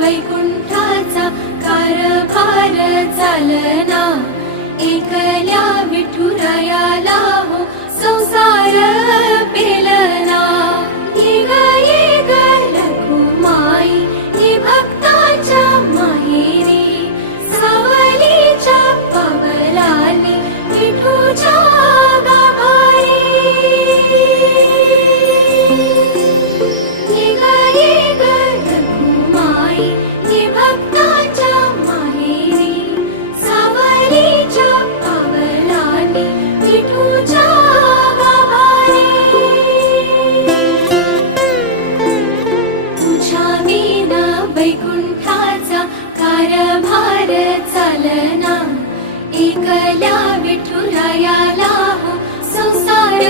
वैकुंठाचा कारभार चालना, एकल्या विठुरायाला हो संसार पेलना। ये ग रखुमाई ये भक्ताच्या माहेरी, सावलीच्या पावलांनी विठूच्या गाभारी। ये ग रखुमाई ये भक्ताच्या माहेरी, सावलीच्या पावलांनी विठूच्या गाभारी। तुझ्या विना वैकुंठाचा कारभार चालना, एकल्या विठुरायाला हो संसार